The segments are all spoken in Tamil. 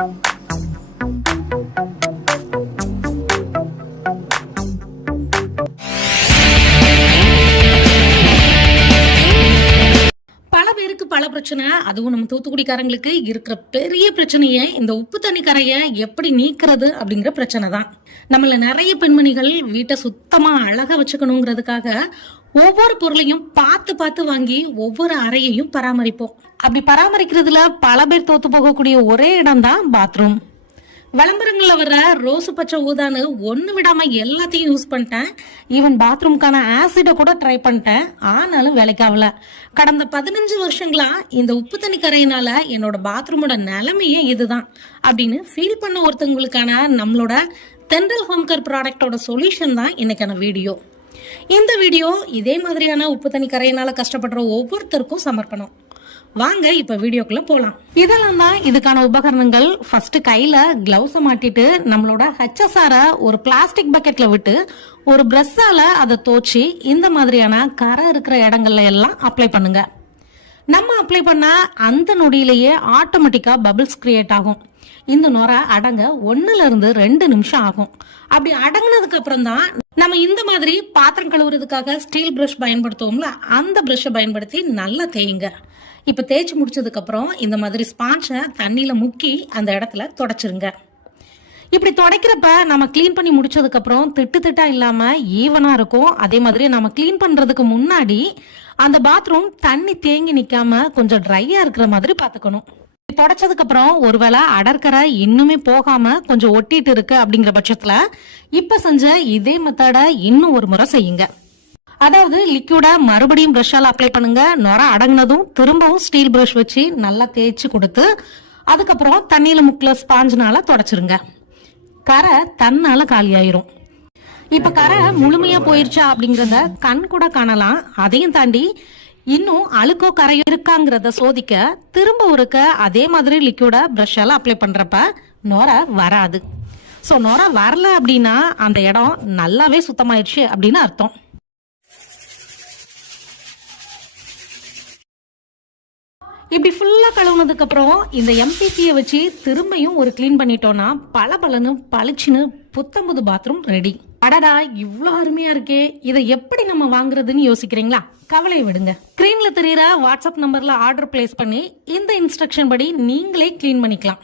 பல பிரச்சனை, அதுவும் நம்ம தூத்துக்குடிக்காரங்களுக்கு இருக்கிற பெரிய பிரச்சனையை இந்த உப்பு தண்ணி கரையை எப்படி நீக்கிறது அப்படிங்கிற பிரச்சனை தான். நம்மள நிறைய பெண்மணிகள் வீட்டை சுத்தமா அழகா வச்சுக்கணுங்கிறதுக்காக ஒவ்வொரு பொருளையும் பார்த்து பார்த்து வாங்கி ஒவ்வொரு அறையையும் பராமரிப்போம். அப்படி பராமரிக்கிறதுல பல பேர் தோத்து போகக்கூடிய ஒரே இடம் தான் பாத்ரூம். விளம்பரங்கள்ல வர்ற ரோசு பச்சை ஊதான்னு ஒண்ணு விடாம எல்லாத்தையும் யூஸ் பண்ணிட்டேன். ஈவன் பாத்ரூம்கான ஆசிட கூட ட்ரை பண்ணிட்டேன். ஆனாலும் வேலைக்காகல. கடந்த 15 வருஷங்களா இந்த உப்பு தண்ணி கரையினால என்னோட பாத்ரூமோட நிலைமையே இதுதான் அப்படின்னு ஃபீல் பண்ண ஒருத்தவங்களுக்கான நம்மளோட தென்றல் ஹோம் கேர் ப்ராடக்டோட சொல்யூஷன் தான் இன்னைக்கான வீடியோ. இந்த வீடியோ இதே மாதிரியான உப்பு தண்ணி கரையினால கஷ்டப்படுற ஒவ்வொருத்தருக்கும் சமர்ப்பணம். வாங்க இப்ப வீடியோக்குள்ள போலாம். இதெல்லாம் தான் இதுக்கான உபகரணங்கள். ஃபர்ஸ்ட் கையில கிளவுஸ் மாட்டிட்டு நம்மளோட HSR ஒரு பிளாஸ்டிக் பக்கெட்ல விட்டு ஒரு பிரஷ்ஷால அதை தோச்சி இந்த மாதிரியான கரை இருக்கிற இடங்கள்ல எல்லாம் அப்ளை பண்ணுங்க. நம்ம அப்ளை பண்ண அந்த நொடியிலேயே ஆட்டோமேட்டிக்கா பபிள்ஸ் கிரியேட் ஆகும். இந்த நுரை அடங்க 1-2 நிமிஷம் ஆகும். அப்படி அடங்கினதுக்கு அப்புறம் தான் நம்ம இந்த மாதிரி பாத்திரம் கழுவுறதுக்காக ஸ்டீல் பிரஷ் பயன்படுத்துவோம்ல, அந்த பிரஷை பயன்படுத்தி நல்லா தேயுங்க. இப்ப தேய்ச்சி முடிச்சதுக்கு அப்புறம் இந்த மாதிரி ஸ்பாஞ்சை தண்ணியில முக்கி அந்த இடத்துல தொடச்சிருங்க. இப்படி துடைக்கிறப்ப நம்ம கிளீன் பண்ணி முடிச்சதுக்கு அப்புறம் திட்டு திட்டா இல்லாம ஈவனா இருக்கும். அதே மாதிரி நம்ம கிளீன் பண்றதுக்கு முன்னாடி அந்த பாத்ரூம் தண்ணி தேங்கி நிக்காம கொஞ்சம் ட்ரையா இருக்கிற மாதிரி பாத்துக்கணும். தொடச்சதுக்கு அப்புறம் ஒருவேளை அடற்கரை இன்னுமே போகாம கொஞ்சம் ஒட்டிட்டு இருக்கு அப்படிங்கிற பட்சத்துல இப்ப செஞ்ச இதே மெத்தட இன்னும் ஒரு முறை செய்யுங்க. அதாவது லிக்விட மறுபடியும் பிரஷால அப்ளை பண்ணுங்க. நுர அடங்கினதும் திரும்பவும் ஸ்டீல் பிரஷ் வச்சு நல்லா தேய்ச்சி கொடுத்து அதுக்கப்புறம் தண்ணியில முக்கில ஸ்பாஞ்சினால தொடச்சிருங்க. கரை தன்னால காலியாயிரும். இப்ப கரை முழுமையா போயிருச்சா அப்படிங்கறத கண் கூட காணலாம். அதையும் தாண்டி இன்னும் அழுக்கோ கரையோ இருக்காங்கிறத சோதிக்க திரும்ப ஒருக்க அதே மாதிரி லிக்விட பிரஷால அப்ளை பண்றப்ப நுர வராது. சோ நுர வரல அப்படின்னா அந்த இடம் நல்லாவே சுத்தமாயிருச்சு அப்படின்னு அர்த்தம். இப்படி ஃபுல்லா கழுவுனதுக்கு அப்புறம் இந்த MPCயை வச்சு திரும்பியும் ஒரு கிளீன் பண்ணிட்டோம்னா பளபளன்னு பளிச்சுன்னு புத்தம்புது பாத்ரூம் ரெடி. அடடா, இவ்வளோ அருமையா இருக்கே, இதை எப்படி நம்ம வாங்குறதுன்னு யோசிக்கிறீங்களா? கவலையை விடுங்க. ஸ்கிரீன்ல தெரியற வாட்ஸ்அப் நம்பர்ல ஆர்டர் பிளேஸ் பண்ணி இந்த இன்ஸ்ட்ரக்ஷன் படி நீங்களே கிளீன் பண்ணிக்கலாம்.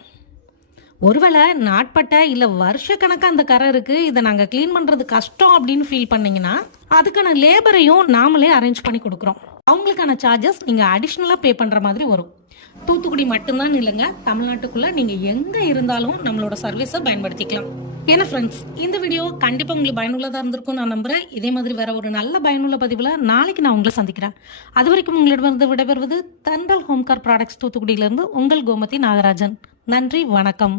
ஒருவேளை நாட்பட்ட இல்ல வருஷ கணக்கா அந்த கரை இருக்கு, இதை நாங்க கிளீன் பண்றது கஷ்டம் அப்படின்னு ஃபீல் பண்ணீங்கன்னா அதுக்கான லேபரையும் நாமளே அரேஞ்ச் பண்ணி கொடுக்குறோம். அவங்களுக்கான சார்ஜஸ் நீங்க அடிஷனலா பே பண்ற மாதிரி வரும். தூத்துக்குடி மட்டும்தான் இல்லைங்க, தமிழ்நாட்டுக்குள்ள நீங்க எங்க இருந்தாலும் நம்மளோட சர்வீஸை பயன்படுத்திக்கலாம். ஏன்னா ஃப்ரெண்ட்ஸ், இந்த வீடியோ கண்டிப்பா உங்களுக்கு பயனுள்ளதா இருந்திருக்கும் நான் நம்புறேன். இதே மாதிரி வேற ஒரு நல்ல பயனுள்ள பதிவுல நாளைக்கு நான் உங்களை சந்திக்கிறேன். அது வரைக்கும் உங்களிடமிருந்து விடைபெறுவது தென்றல் ஹோம் கேர் ப்ராடக்ட்ஸ் தூத்துக்குடியிலிருந்து உங்கள் கோமதி நாகராஜன். நன்றி, வணக்கம்.